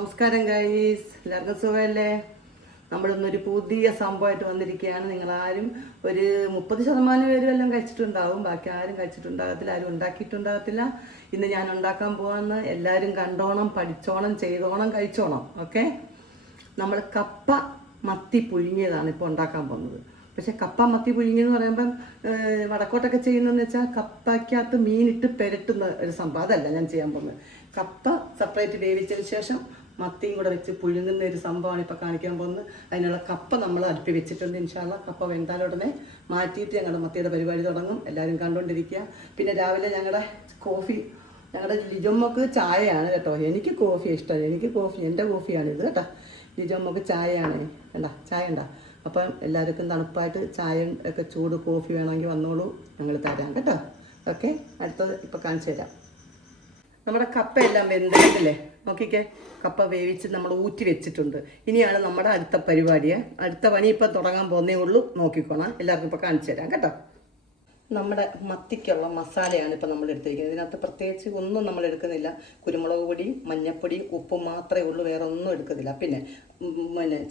നമസ്കാരം ഗൈസ്, എല്ലാവർക്കും സുഖമല്ലേ? നമ്മളിന്നൊരു പുതിയ സംഭവമായിട്ട് വന്നിരിക്കുകയാണ്. നിങ്ങളാരും ഒരു 30% പേരും എല്ലാം കഴിച്ചിട്ടുണ്ടാവും, ബാക്കി ആരും കഴിച്ചിട്ടുണ്ടാകത്തില്ല, ആരും ഉണ്ടാക്കിയിട്ടുണ്ടാകത്തില്ല. ഇന്ന് ഞാൻ ഉണ്ടാക്കാൻ പോകാമെന്ന് എല്ലാവരും കണ്ടോണം, പഠിച്ചോണം, ചെയ്തോണം, കഴിച്ചോണം. ഓക്കെ, നമ്മൾ കപ്പ മത്തി പുഴുങ്ങിയതാണ് ഇപ്പോൾ ഉണ്ടാക്കാൻ പോകുന്നത്. പക്ഷെ കപ്പ മത്തി പുഴുങ്ങിയെന്ന് പറയുമ്പം വടക്കോട്ടൊക്കെ ചെയ്യുന്നതെന്ന് വെച്ചാൽ കപ്പയ്ക്കകത്ത് മീനിട്ട് പെരട്ടുന്ന ഒരു സംഭവം, അതല്ല ഞാൻ ചെയ്യാൻ പോകുന്നത്. കപ്പ സെപ്പറേറ്റ് വേവിച്ചതിന് ശേഷം മത്തിയും കൂടെ വെച്ച് പുഴുങ്ങുന്ന ഒരു സംഭവമാണ് ഇപ്പോൾ കാണിക്കാൻ പോകുന്നത്. അതിനുള്ള കപ്പ നമ്മൾ അടുപ്പി വെച്ചിട്ടുണ്ട്. ഇൻഷാല്ല കപ്പ വെന്താലുടനെ മാറ്റിയിട്ട് ഞങ്ങളുടെ മത്തിയുടെ പരിപാടി തുടങ്ങും. എല്ലാവരും കണ്ടുകൊണ്ടിരിക്കുക. പിന്നെ രാവിലെ ഞങ്ങളുടെ കോഫി, ഞങ്ങളുടെ ലിജോമ്മക്ക് ചായയാണ് കേട്ടോ. എനിക്ക് കോഫി ഇഷ്ടമല്ല, എനിക്ക് കോഫി എൻ്റെ കോഫിയാണിത് കേട്ടോ. ലിജോമ്മക്ക് ചായയാണ്, വേണ്ട ചായ ഉണ്ടോ? അപ്പം എല്ലാവർക്കും തണുപ്പായിട്ട് ചായ ഒക്കെ ചൂട് കോഫി വേണമെങ്കിൽ വന്നോളൂ, ഞങ്ങൾ തരാം കേട്ടോ. ഓക്കെ, അടുത്തത് ഇപ്പോൾ കാണിച്ചു തരാം. നമ്മുടെ കപ്പയെല്ലാം വെന്തിട്ടില്ലേ, നോക്കിക്കേ. കപ്പ വേവിച്ച് നമ്മൾ ഊറ്റി വെച്ചിട്ടുണ്ട്. ഇനിയാണ് നമ്മുടെ അടുത്ത പരിപാടിയെ. അടുത്ത പണി ഇപ്പം തുടങ്ങാൻ പോകുന്നേ ഉള്ളൂ, നോക്കിക്കോണം. എല്ലാവർക്കും ഇപ്പോൾ കാണിച്ചു തരാം കേട്ടോ. നമ്മുടെ മത്തിക്കുള്ള മസാലയാണ് ഇപ്പോൾ നമ്മൾ എടുത്തിരിക്കുന്നത്. ഇതിനകത്ത് പ്രത്യേകിച്ച് ഒന്നും നമ്മൾ എടുക്കുന്നില്ല. കുരുമുളക് പൊടിയും മഞ്ഞപ്പൊടിയും ഉപ്പും മാത്രമേ ഉള്ളൂ, വേറെ ഒന്നും എടുക്കുന്നില്ല. പിന്നെ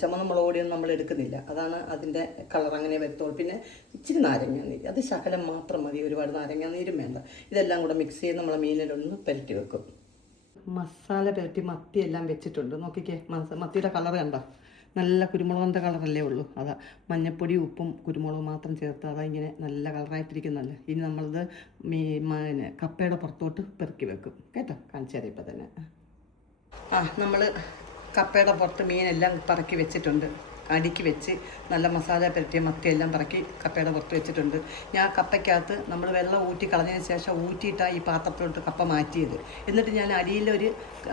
ചുമന്ന മുളക് പൊടിയൊന്നും നമ്മൾ എടുക്കുന്നില്ല, അതാണ് അതിൻ്റെ കളർ അങ്ങനെ വരത്തുള്ളൂ. പിന്നെ ഇച്ചിരി നാരങ്ങാനീര്, അത് ശകലം മാത്രം മതി, ഒരുപാട് നാരങ്ങാനീരും വേണ്ട. ഇതെല്ലാം കൂടെ മിക്സ് ചെയ്ത് നമ്മളെ മീനിലൊന്ന് പുരട്ടി വെക്കും. മസാല പുരട്ടി മത്തിയെല്ലാം വെച്ചിട്ടുണ്ട്. നോക്കിക്കേ, മത്തിയുടെ കളർ കണ്ടോ? നല്ല കുരുമുളകിൻ്റെ കളറല്ലേ ഉള്ളൂ. അതാ മഞ്ഞപ്പൊടി ഉപ്പും കുരുമുളകും മാത്രം ചേർത്ത് അതാ ഇങ്ങനെ നല്ല കളറായിട്ടിരിക്കുന്നല്ലേ. ഇനി നമ്മളത് കപ്പയുടെ പുറത്തോട്ട് പെറുക്കി വെക്കും കേട്ടോ. കാണിച്ചു തരാം ഇപ്പം തന്നെ. നമ്മൾ കപ്പയുടെ പുറത്ത് മീനെല്ലാം പറക്കി വെച്ചിട്ടുണ്ട്. അടുക്കി വെച്ച് നല്ല മസാല പുരട്ടിയ മത്തിയെല്ലാം പറക്കി കപ്പയുടെ പുറത്ത് വെച്ചിട്ടുണ്ട്. ഞാൻ കപ്പയ്ക്കകത്ത് നമ്മൾ വെള്ളം ഊറ്റി കളഞ്ഞതിന് ശേഷം ഊറ്റിയിട്ടാണ് ഈ പാത്രത്തിലോട്ട് കപ്പ മാറ്റിയത്. എന്നിട്ട് ഞാൻ അടിയിലൊരു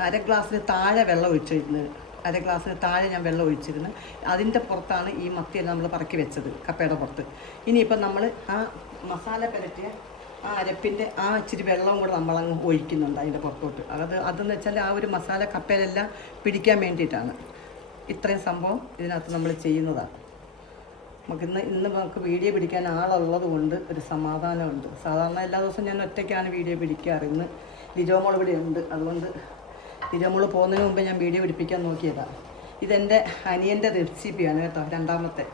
1/2 ഗ്ലാസ്സിന് താഴെ വെള്ളം ഒഴിച്ചിരുന്നത്. 1/2 ഗ്ലാസ്സിന് താഴെ ഞാൻ വെള്ളം ഒഴിച്ചിരുന്നു. അതിൻ്റെ പുറത്താണ് ഈ മത്തിയെല്ലാം നമ്മൾ പറക്കി വെച്ചത്, കപ്പയുടെ പുറത്ത്. ഇനിയിപ്പം നമ്മൾ ആ മസാല പുരട്ടിയ ആ അരപ്പിൻ്റെ ആ ഇച്ചിരി വെള്ളവും കൂടെ നമ്മളങ്ങ് ഒഴിക്കുന്നുണ്ട് അതിൻ്റെ പുറത്തോട്ട്. അതെന്ന് വെച്ചാൽ ആ ഒരു മസാല കപ്പയിലെല്ലാം പിടിക്കാൻ വേണ്ടിയിട്ടാണ് ഇത്രയും സംഭവം ഇതിനകത്ത് നമ്മൾ ചെയ്യുന്നതാണ്. ഇന്ന് നമുക്ക് വീഡിയോ പിടിക്കാൻ ആളുള്ളത് കൊണ്ട് ഒരു സമാധാനമുണ്ട്. സാധാരണ എല്ലാ ദിവസവും ഞാൻ ഒറ്റയ്ക്കാണ് വീഡിയോ പിടിക്കാറ്. ഇന്ന് ലിജോമോൾ ഇവിടെ ഉണ്ട്, അതുകൊണ്ട് ലിജോമോൾ പോകുന്നതിന് മുമ്പേ ഞാൻ വീഡിയോ പിടിപ്പിക്കാൻ നോക്കിയതാണ്. ഇതെൻ്റെ അനിയൻ്റെ റെസിപ്പിയാണ് കേട്ടോ, രണ്ടാമത്തെ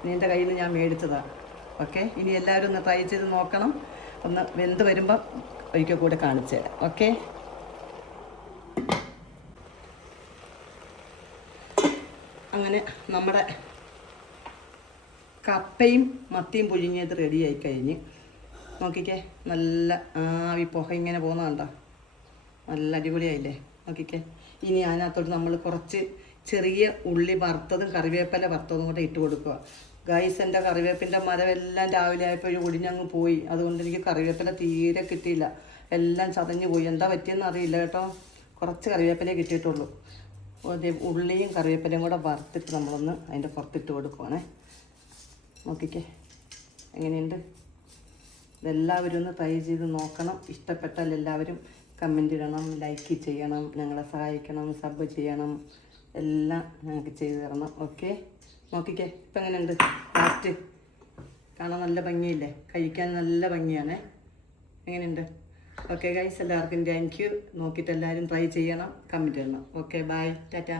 അനിയൻ്റെ കയ്യിൽ നിന്ന് ഞാൻ മേടിച്ചതാണ്. ഓക്കെ, ഇനി എല്ലാവരും ഒന്ന് ട്രൈ ചെയ്ത് നോക്കണം. ഒന്ന് വെന്ത് വരുമ്പം ഒരിക്കൽ കൂടെ കാണിച്ചു തരാം. ഓക്കെ, അങ്ങനെ നമ്മുടെ കപ്പയും മത്തിയും പുഴുങ്ങിയത് റെഡിയായി കഴിഞ്ഞ്. നോക്കിക്കേ, നല്ല ആവി പുക ഇങ്ങനെ പോകുന്നതുണ്ടോ? നല്ല അടിപൊളിയായില്ലേ? നോക്കിക്കേ. ഇനി അതിനകത്തോട്ട് നമ്മൾ കുറച്ച് ചെറിയ ഉള്ളി വറുത്തതും കറിവേപ്പില വറുത്തതും കൂടെ ഇട്ട് കൊടുക്കുക. ഗൈസ്, എൻ്റെ കറിവേപ്പിൻ്റെ മരമെല്ലാം രാവിലെ ആയപ്പോൾ ഒടിഞ്ഞങ്ങ് പോയി. അതുകൊണ്ട് എനിക്ക് കറിവേപ്പില തീരെ കിട്ടിയില്ല, എല്ലാം ചതഞ്ഞു പോയി. എന്താ പറ്റിയെന്ന് അറിയില്ല കേട്ടോ. കുറച്ച് കറിവേപ്പിലേ കിട്ടിയിട്ടുള്ളൂ. ഉള്ളിയും കറിവേപ്പിലയും കൂടെ വറുത്തിട്ട് നമ്മളൊന്ന് അതിൻ്റെ പുറത്തിട്ട് കൊടുക്കുവാണേ. നോക്കിക്കേ എങ്ങനെയുണ്ട്. ഇതെല്ലാവരും ഒന്ന് ട്രൈ ചെയ്ത് നോക്കണം. ഇഷ്ടപ്പെട്ടാൽ എല്ലാവരും കമൻ്റ് ഇടണം, ലൈക്ക് ചെയ്യണം, ഞങ്ങളെ സഹായിക്കണം, സബ് ചെയ്യണം, എല്ലാം ഞങ്ങൾക്ക് ചെയ്ത് തരണം. ഓക്കെ, നോക്കിക്കേ ഇപ്പം എങ്ങനെയുണ്ട്. ലാസ്റ്റ് കാണാൻ നല്ല ഭംഗിയില്ലേ, കഴിക്കാൻ നല്ല ഭംഗിയാണേ. എങ്ങനെയുണ്ട്? ഓക്കെ ഗൈസ്, എല്ലാവർക്കും താങ്ക് യു. നോക്കിയിട്ട് എല്ലാവരും ട്രൈ ചെയ്യണം, കമൻറ്റ് ചെയ്യണം. Okay, bye, Tata.